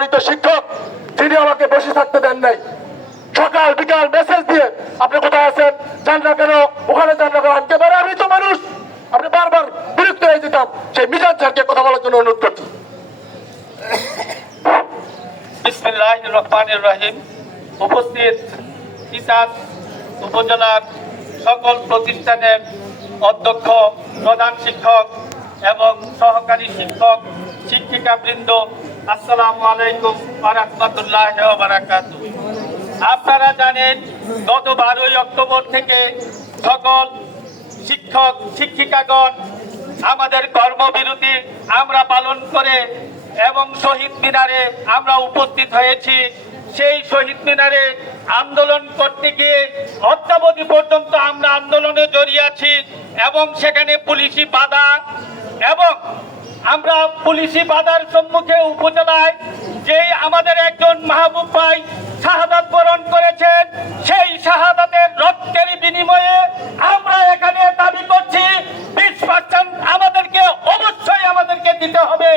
সম্মানিত শিক্ষক, তিনি আমাকে বসে থাকতে দেন নাই। সকাল বিকাল মেসেজ দিয়ে, আপনি কোথায় আছেন? যান না কেন? ওখানে যান না কেন? একেবারে আমি তো মানুষ। আপনি বারবার বিরক্ত হয়ে যেতাম। সেই মিজান স্যারকে কথা বলার জন্য অনুরোধ করছি। বিসমিল্লাহ রহমানির রহিম। উপস্থিত ইসাদ উপজেলার সকল প্রতিষ্ঠানের অধ্যক্ষ, প্রধান শিক্ষক এবং সহকারী শিক্ষক, শিক্ষিকাবৃন্দ আসসালামু আলাইকুম রহমতুল্লাহ আপনারা জানেন, গত বারোই অক্টোবর থেকে সকল শিক্ষক, শিক্ষিকাগণ আমাদের কর্মবিরতি আমরা পালন করে এবং শহীদ মিনারে আমরা উপস্থিত হয়েছি। সেই শহীদ মিনারে আন্দোলন করতে গিয়ে অদ্যাবধি পর্যন্ত আমরা আন্দোলনে জড়িয়ে আছি এবং সেখানে পুলিশি বাধা এবং আমরা পুলিশি বাধার সম্মুখে উপজেলায় যেই আমাদের একজন মাহবুব ভাই শাহাদাত বরণ করেছেন, সেই শাহাদাতের রক্তের বিনিময়ে আমরা এখানে দাবি করছি, বিশ পার্সেন্ট আমাদেরকে অবশ্যই আমাদেরকে দিতে হবে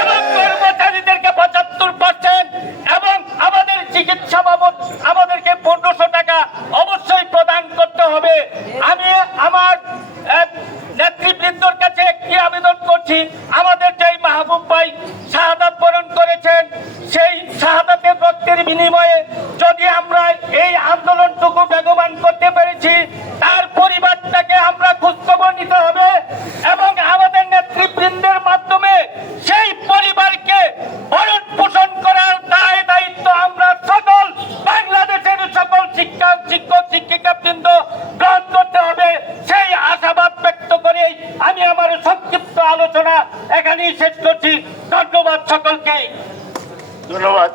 এবং কর্মচারীদেরকে পঁচাত্তর পার্সেন্ট এবং আমাদের চিকিৎসা বাবদ আমাদেরকে পনেরোশো টাকা অবশ্যই প্রদান করতে হবে আমি আমার আহ, নেতৃবৃন্দর কাছে একটি আবেদন করছি। আমাদের যেই মাহবুব ভাই শাহাদাত বরণ করেছেন, সেই শাহাদাতের রক্তের বিনিময়ে যদি আমরা এই আন্দোলনটুকু বেগবান করতে পেরেছি, তার পরিবারটাকে আমরা খোঁজখবর নিতে হবে এবং আমাদের নেতৃবৃন্দের মাধ্যমে সেই পরিবারকে ভরণ পোষণ করার দায় দায়িত্ব আমরা সকল বাংলাদেশের সকল শিক্ষা শিক্ষক শিক্ষিকাবৃন্দ গ্রহণ করতে হবে সেই আশাবাদ ব্যক্ত করেই আমি আমার সংক্ষিপ্ত আলোচনা এখানেই শেষ করছি। ধন্যবাদ সকলকে। ধন্যবাদ।